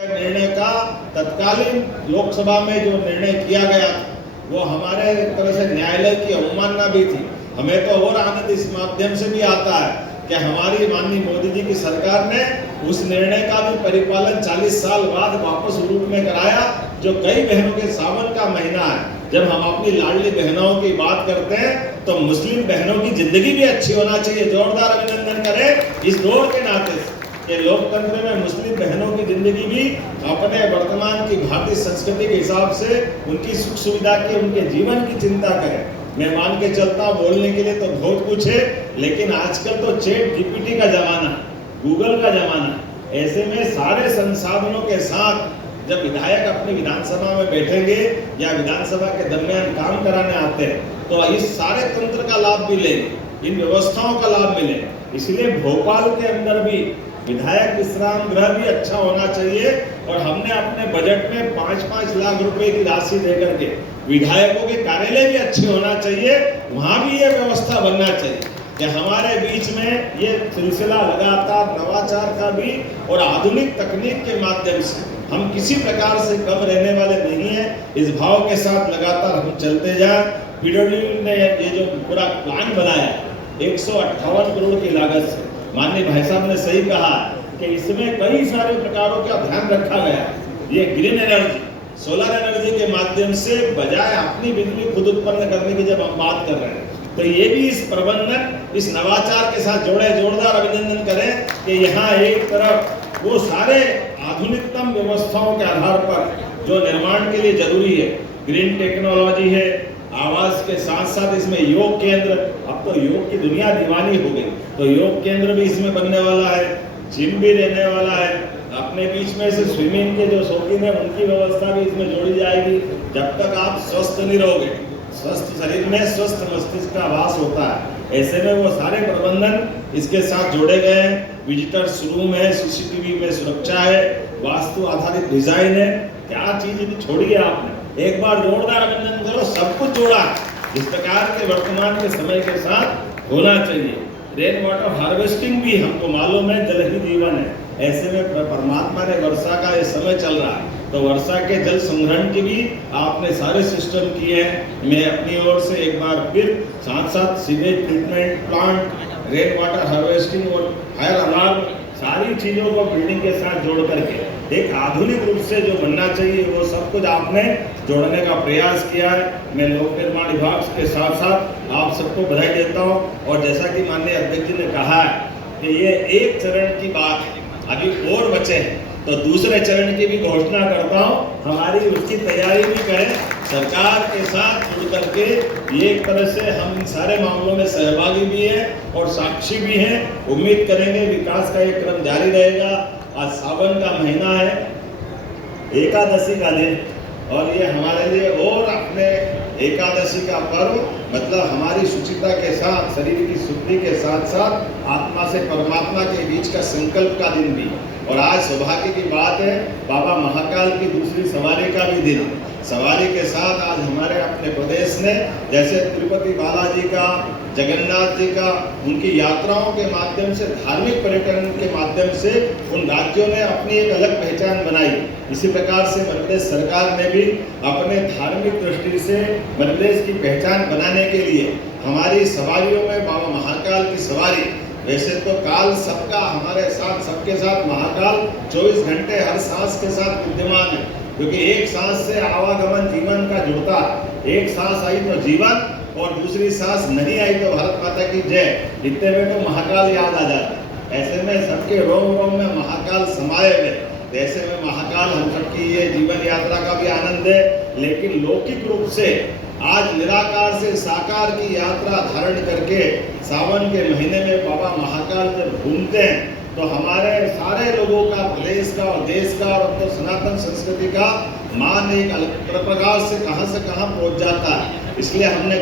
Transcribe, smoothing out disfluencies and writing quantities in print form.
निर्णय का तत्कालीन लोकसभा में जो निर्णय किया गया था वो हमारे एक तरह से न्यायालय की अवमानना भी थी। हमें तो और आनंद इस माध्यम से भी आता है कि हमारी माननीय मोदी जी की सरकार ने उस निर्णय का भी परिपालन 40 साल बाद वापस रूप में कराया। जो कई बहनों के सावन का महीना है, जब हम अपनी लाडली बहनों की बात करते हैं तो मुस्लिम बहनों की जिंदगी भी अच्छी होना चाहिए। जोरदार अभिनंदन करें इस दौर के नाते कि लोकतंत्र में मुस्लिम बहनों की जिंदगी भी अपने वर्तमान की भारतीय संस्कृति के हिसाब से उनकी सुख सुविधा की, उनके जीवन की चिंता करें। मैं मान के चलता हूँ, बोलने के लिए तो बहुत कुछ है, लेकिन आजकल तो चैट जीपीटी का जमाना, गूगल का जमाना। ऐसे में सारे संसाधनों के साथ जब विधायक अपनी विधानसभा में बैठेंगे या विधानसभा के दरमियान काम कराने आते हैं तो इस सारे तंत्र का लाभ भी लेंगे, इन व्यवस्थाओं का लाभ मिले। इसलिए भोपाल के अंदर भी विधायक विश्राम गृह भी अच्छा होना चाहिए और हमने अपने बजट में 5-5 लाख रुपए की राशि देकर के विधायकों के कार्यालय भी अच्छे होना चाहिए, वहां भी ये व्यवस्था बनना चाहिए कि हमारे बीच में ये सिलसिला लगातार नवाचार का भी और आधुनिक तकनीक के माध्यम से हम किसी प्रकार से कम रहने वाले नहीं है। इस भाव के साथ लगातार हम चलते जाएं। पीडब्ल्यूडी ने ये जो पूरा प्लान बनाया 158 करोड़ की लागत से, माननीय भाई साहब ने सही कहा कि इसमें कई सारे प्रकारों का ध्यान रखा गया। ये ग्रीन एनर्जी, सोलर एनर्जी के माध्यम से बजाय अपनी बिजली खुद उत्पन्न करने की जब हम बात कर रहे हैं तो ये भी इस प्रबंधन, इस नवाचार के साथ जोड़े। जोरदार अभिनंदन करें कि यहाँ एक तरफ वो सारे आधुनिकतम व्यवस्थाओं के आधार पर जो निर्माण के लिए जरूरी है, ग्रीन टेक्नोलॉजी है, आवास के साथ साथ इसमें योग केंद्र, अब तो योग की दुनिया दीवानी हो गई, तो योग केंद्र भी इसमें बनने वाला है, जिम भी रहने वाला है। अपने बीच में से स्विमिंग के जो शौकीन है उनकी व्यवस्था भी इसमें जोड़ी जाएगी। जब तक आप स्वस्थ नहीं रहोगे, स्वस्थ शरीर में स्वस्थ मस्तिष्क का वास होता है। ऐसे में वो सारे प्रबंधन इसके साथ जोड़े गए हैं। विजिटर्स रूम है, सीसीटीवी में सुरक्षा है, वास्तु आधारित डिजाइन है। क्या चीज छोड़ी है आपने, एक बार जोरदार अभिनंदन करो। सब कुछ जोड़ा जिस प्रकार के वर्तमान के समय के साथ होना चाहिए। रेन वाटर हार्वेस्टिंग भी हमको मालूम है, जल ही जीवन है। ऐसे में परमात्मा ने वर्षा का ये समय चल रहा है तो वर्षा के जल संग्रहण की भी आपने सारे सिस्टम किए हैं। मैं अपनी ओर से एक बार फिर साथ साथ sewage treatment plant, rain water harvesting और फायर अलार्म, सारी चीज़ों को बिल्डिंग के साथ जोड़ करके एक आधुनिक रूप से जो बनना चाहिए वो सब कुछ आपने जोड़ने का प्रयास किया है। मैं लोक निर्माण विभाग के साथ साथ आप सबको बधाई देता हूँ। और जैसा कि माननीय अध्यक्ष जी ने कहा है कि ये एक चरण की बात है, अभी और बचे हैं, तो दूसरे चरण की भी घोषणा करता हूँ। हमारी उसकी तैयारी भी करें, सरकार के साथ जुड़ करके ये एक तरह से हम इन सारे मामलों में सहभागी भी हैं और साक्षी भी हैं। उम्मीद करेंगे विकास का ये क्रम जारी रहेगा। आज सावन का महीना है, एकादशी का दिन, और ये हमारे लिए और अपने एकादशी का पर्व मतलब हमारी शुचिता के साथ, शरीर की शुद्धि के साथ साथ आत्मा से परमात्मा के बीच का संकल्प का दिन भी। और आज सौभाग्य की बात है, बाबा महाकाल की दूसरी सवारी का भी दिन। सवारी के साथ आज हमारे अपने प्रदेश ने जैसे तिरुपति बालाजी का, जगन्नाथ जी का, उनकी यात्राओं के माध्यम से, धार्मिक पर्यटन के माध्यम से उन राज्यों ने अपनी एक अलग पहचान बनाई। इसी प्रकार से मध्य प्रदेश सरकार ने भी अपने धार्मिक दृष्टि से मध्य प्रदेश की पहचान बनाने के लिए हमारी सवारियों में बाबा महाकाल की सवारी। वैसे तो काल सबका हमारे साथ, सबके साथ महाकाल 24 घंटे हर सांस के साथ विद्यमान है, क्योंकि एक सांस से आवागमन जीवन का जुड़ता है। एक सांस आई तो जीवन और दूसरी सांस नहीं आई तो भारत माता की जय, इतने में तो महाकाल याद आ जाता है। ऐसे में सबके रोम रोम में महाकाल समाये हुए, ऐसे में महाकाल हम सबकी ये जीवन यात्रा का भी आनंद है। लेकिन लौकिक रूप से आज निराकार से साकार की यात्रा धारण करके सावन के महीने में बाबा महाकाल जब घूमते हैं तो हमारे सारे लोगों का, प्रदेश का और देश का और तो सनातन संस्कृति का मान एक अलग प्रकार से कहां पहुंच जाता है। इसलिए हमने